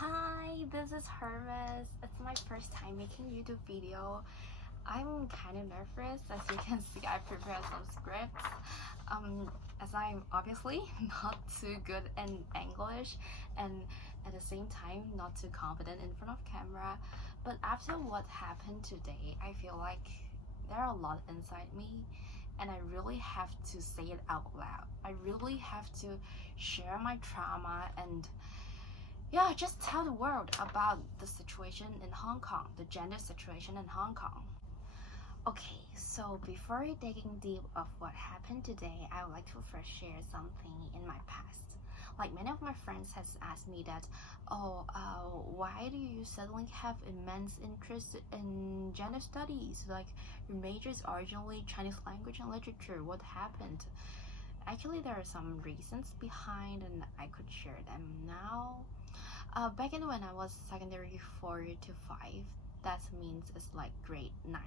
Hi, this is Hermes. It's my first time making YouTube video. I'm kind of nervous. As you can see, I prepared some scripts. As I'm obviously not too good in English and at the same time not too confident in front of camera. But after what happened today, I feel like there are a lot inside me and I really have to say it out loud. I really have to share my trauma and just tell the world about the situation in Hong Kong, the gender situation in Hong Kong. Okay, so before digging deep of what happened today, I would like to first share something in my past. Like many of my friends has asked me that, why do you suddenly have immense interest in gender studies? Like your major is originally Chinese language and literature. What happened? Actually, there are some reasons behind and I could share them now. Back in when I was secondary 4 to 5, that means it's like grade 9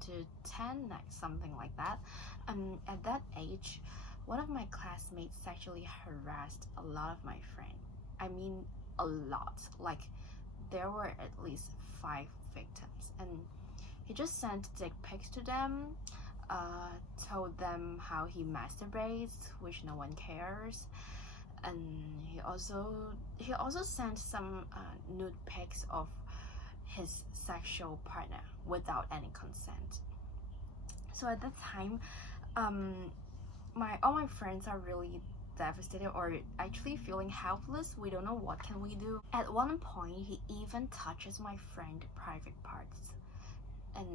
to 10, like something like that. At that age, one of my classmates sexually harassed a lot of my friends. I mean, a lot. Like, there were at least 5 victims. And he just sent dick pics to them, told them how he masturbates, which no one cares. And he also sent some nude pics of his sexual partner without any consent. So at that time, all my friends are really devastated or actually feeling helpless. We don't know what can we do. At one point, he even touches my friend's private parts, and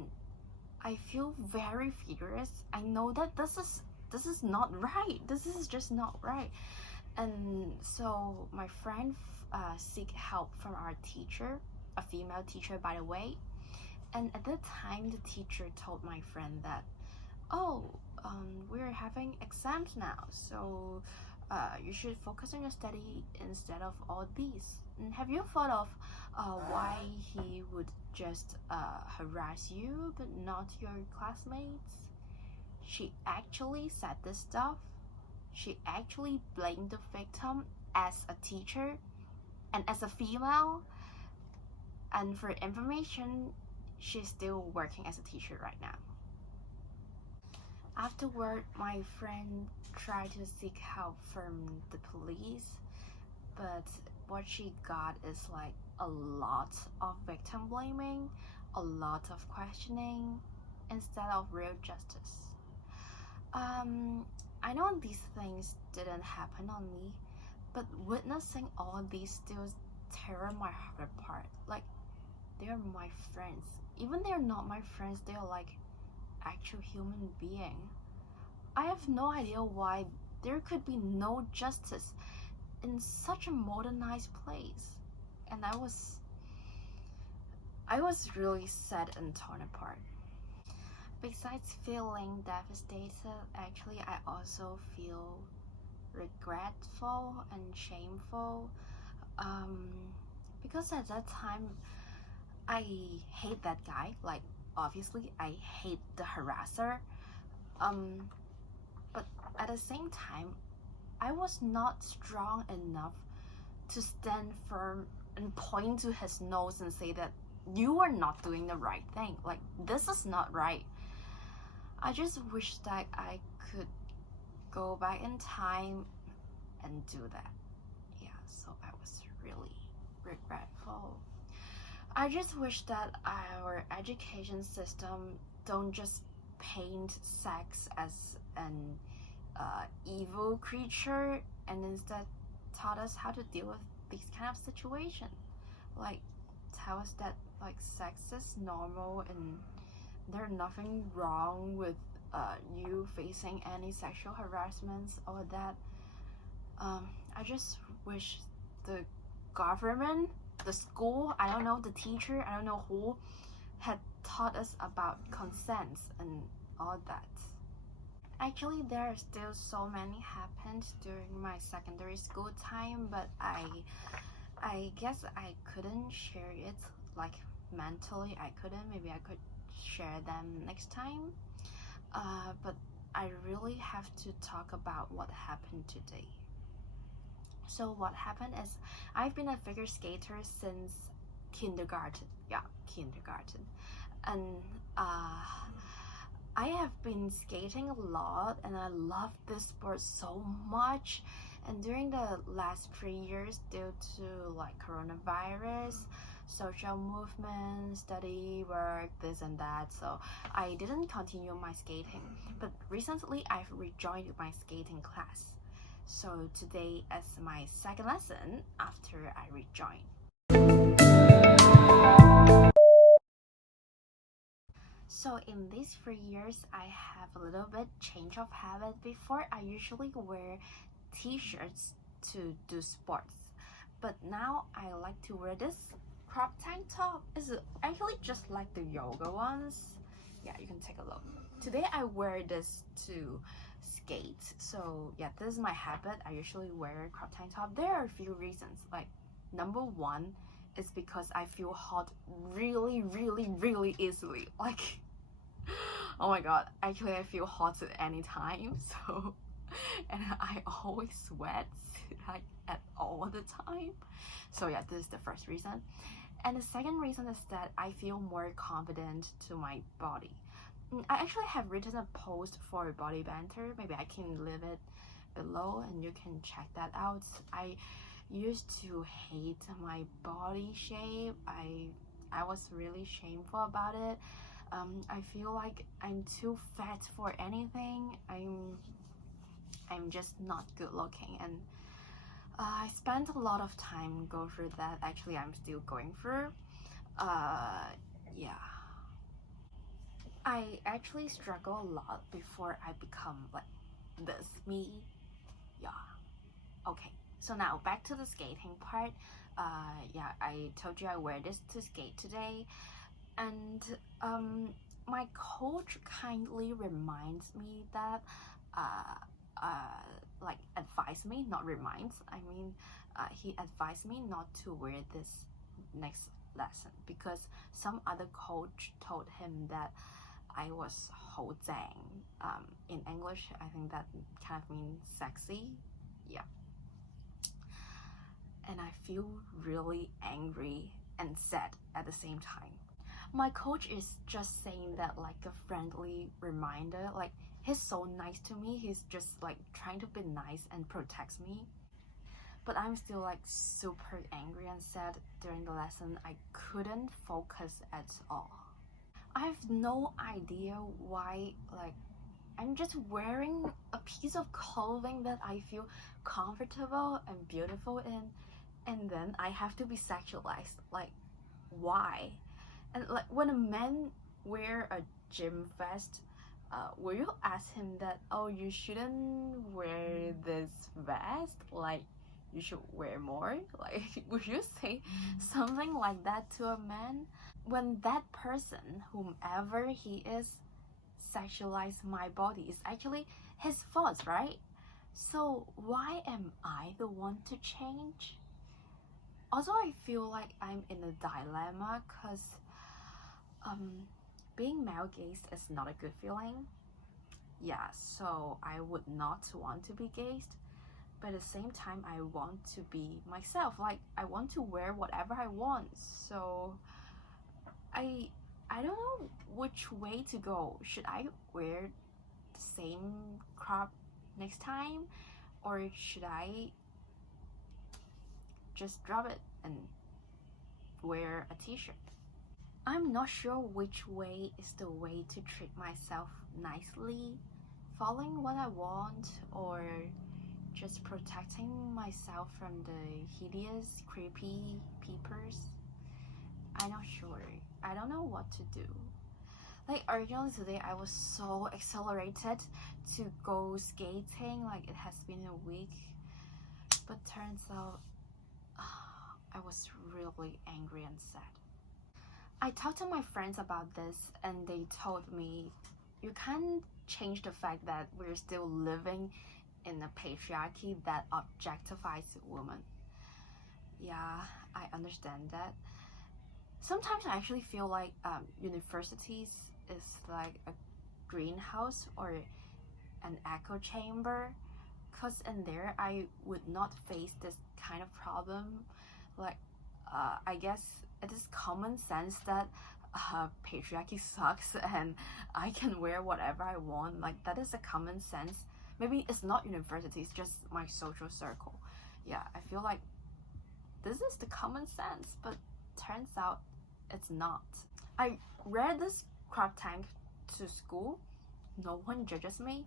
I feel very furious. I know that this is not right. This is just not right. And so my friend seek help from our teacher, a female teacher by the way. And at that time, the teacher told my friend that, we're having exams now, so you should focus on your study instead of all these. And have you thought of why he would just harass you but not your classmates? She actually said this stuff. She actually blamed the victim as a teacher and as a female. And for information, she's still working as a teacher right now. Afterward, my friend tried to seek help from the police, but what she got is like a lot of victim blaming, a lot of questioning instead of real justice. I know these things didn't happen on me, but witnessing all these still tear my heart apart. Like, they're my friends. Even they're not my friends, they're like actual human being. I have no idea why there could be no justice in such a modernized place. And I was really sad and torn apart. Besides feeling devastated, actually I also feel regretful and shameful, because at that time I hate that guy. Like, obviously I hate the harasser, but at the same time I was not strong enough to stand firm and point to his nose and say that you are not doing the right thing. Like, this is not right. I just wish that I could go back in time and do that. Yeah, so I was really regretful. I just wish that our education system don't just paint sex as an evil creature and instead taught us how to deal with these kind of situations. Like, tell us that like sex is normal and there's nothing wrong with you facing any sexual harassments or that. I just wish the government, the school, I don't know, the teacher, I don't know who, had taught us about consent and all that. Actually, there are still so many happened during my secondary school time, but I guess I couldn't share it, like mentally I couldn't. Maybe I could share them next time. But I really have to talk about what happened today. So what happened is I've been a figure skater since kindergarten. Yeah, kindergarten. And I have been skating a lot and I love this sport so much. And during the last 3 years, due to like coronavirus, social movement, study, work, this and that, so I didn't continue my skating. But recently I've rejoined my skating class. So today is my second lesson after I rejoined. So in these 3 years, I have a little bit change of habit. Before, I usually wear t-shirts to do sports, but now I like to wear this crop tank top. It's actually just like the yoga ones. Yeah, you can take a look. Today I wear this to skate. So yeah, this is my habit. I usually wear crop tank top. There are a few reasons. Like, number one is because I feel hot really easily. Like, oh my god, actually I feel hot at any time. So, and I always sweat like at all the time. So yeah, this is the first reason. And the second reason is that I feel more confident to my body. I actually have written a post for bodybanter. Maybe I can leave it below and you can check that out. I used to hate my body shape. I was really shameful about it. I feel like I'm too fat for anything. I'm just not good looking, and I spent a lot of time go through that. Actually, I'm still going through. Yeah. I actually struggle a lot before I become like this me. Yeah. Okay. So now back to the skating part. Yeah, I told you I wear this to skate today, and my coach kindly reminds me that like advised me, not reminds, I mean he advised me not to wear this next lesson because some other coach told him that I was 好正. In English, I think that kind of means sexy. Yeah. And I feel really angry and sad at the same time. My coach is just saying that like a friendly reminder. Like, he's so nice to me. He's just like trying to be nice and protects me. But I'm still like super angry and sad during the lesson. I couldn't focus at all. I have no idea why, like, I'm just wearing a piece of clothing that I feel comfortable and beautiful in, and then I have to be sexualized. Like, why? And like, when a man wear a gym vest, will you ask him that, oh, you shouldn't wear this vest, like you should wear more? Like, would you say something like that to a man? When that person, whomever he is, sexualize my body, is actually his fault, right? So why am I the one to change? Also, I feel like I'm in a dilemma because being male gazed is not a good feeling. Yeah, so I would not want to be gazed, but at the same time I want to be myself. Like, I want to wear whatever I want. So I don't know which way to go. Should I wear the same crop next time, or should I just drop it and wear a t-shirt? I'm not sure which way is the way to treat myself nicely, following what I want, or just protecting myself from the hideous, creepy peepers. I'm not sure. I don't know what to do. Like, originally today I was so accelerated to go skating, like it has been a week, but turns out I was really angry and sad. I talked to my friends about this and they told me, you can't change the fact that we're still living in a patriarchy that objectifies women. Yeah, I understand that. Sometimes I actually feel like universities is like a greenhouse or an echo chamber because in there I would not face this kind of problem. Like I guess it is common sense that patriarchy sucks and I can wear whatever I want. Like that is a common sense. Maybe it's not university, it's just my social circle. Yeah, I feel like this is the common sense, but turns out it's not. I wear this crop tank to school, no one judges me.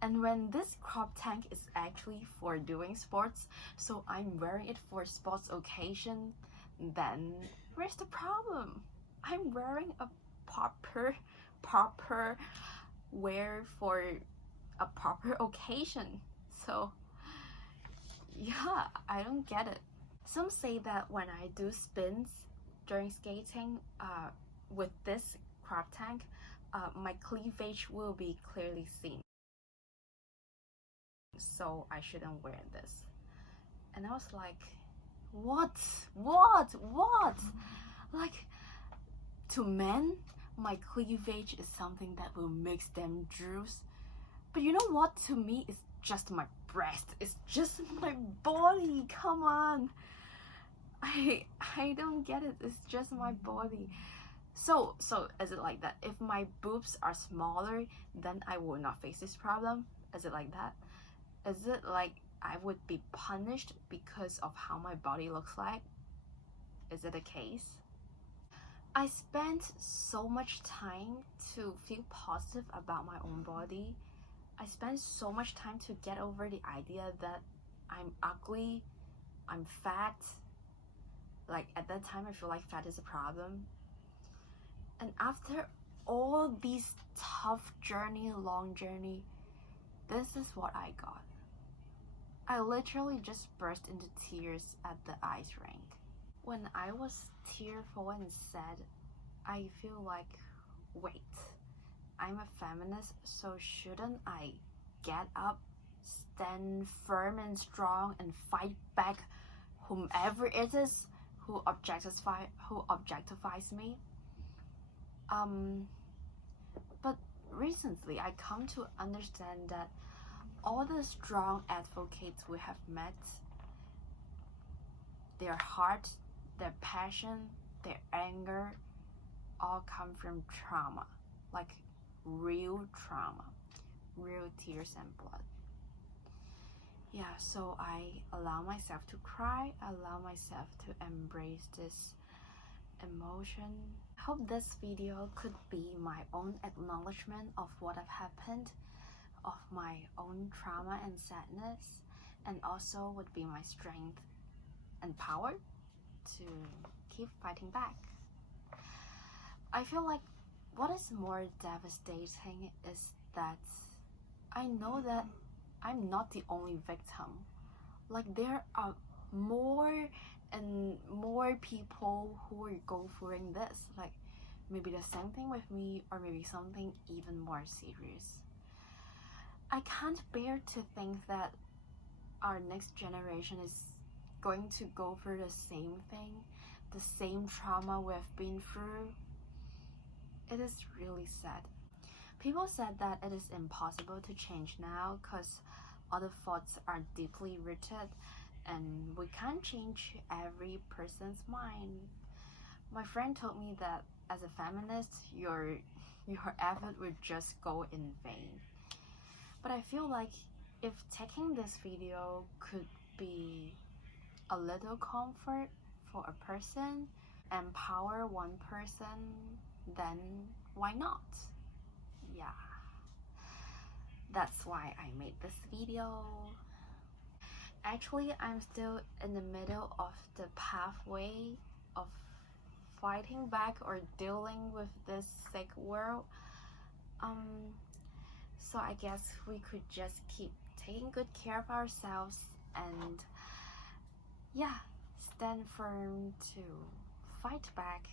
And when this crop tank is actually for doing sports, so I'm wearing it for sports occasion, then where's the problem? I'm wearing a proper wear for a proper occasion. So yeah, I don't get it. Some say that when I do spins during skating with this crop tank, my cleavage will be clearly seen. So I shouldn't wear this. And I was like, what? Like, to men, my cleavage is something that will make them drool. But you know what? To me, it's just my breast. It's just my body. Come on. I don't get it. It's just my body. So is it like that? If my boobs are smaller, then I will not face this problem? Is it like that? Is it like I would be punished because of how my body looks like? Is it a case? I spent so much time to feel positive about my own body. I spent so much time to get over the idea that I'm ugly, I'm fat. Like at that time, I feel like fat is a problem. And after all these long journey, this is what I got. I literally just burst into tears at the ice rink. When I was tearful and sad, I feel like, wait, I'm a feminist, so shouldn't I get up, stand firm and strong and fight back whomever it is who objectifies me? But recently I come to understand that all the strong advocates we have met, their heart, their passion, their anger, all come from trauma, like real trauma, real tears and blood. Yeah, so I allow myself to cry, allow myself to embrace this emotion. I hope this video could be my own acknowledgement of what have happened, of my own trauma and sadness, and also would be my strength and power to keep fighting back. I feel like what is more devastating is that I know that I'm not the only victim. Like there are more and more people who are going through this, like maybe the same thing with me, or maybe something even more serious. I can't bear to think that our next generation is going to go through the same thing, the same trauma we've been through. It is really sad. People said that it is impossible to change now because all the thoughts are deeply rooted and we can't change every person's mind. My friend told me that as a feminist, your effort would just go in vain. But I feel like if taking this video could be a little comfort for a person, empower one person, then why not? Yeah. That's why I made this video. Actually, I'm still in the middle of the pathway of fighting back or dealing with this sick world. So I guess we could just keep taking good care of ourselves and yeah, stand firm to fight back,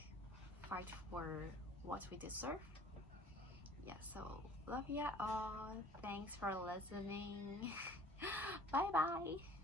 fight for what we deserve. Yeah, so love ya all. Thanks for listening. Bye bye.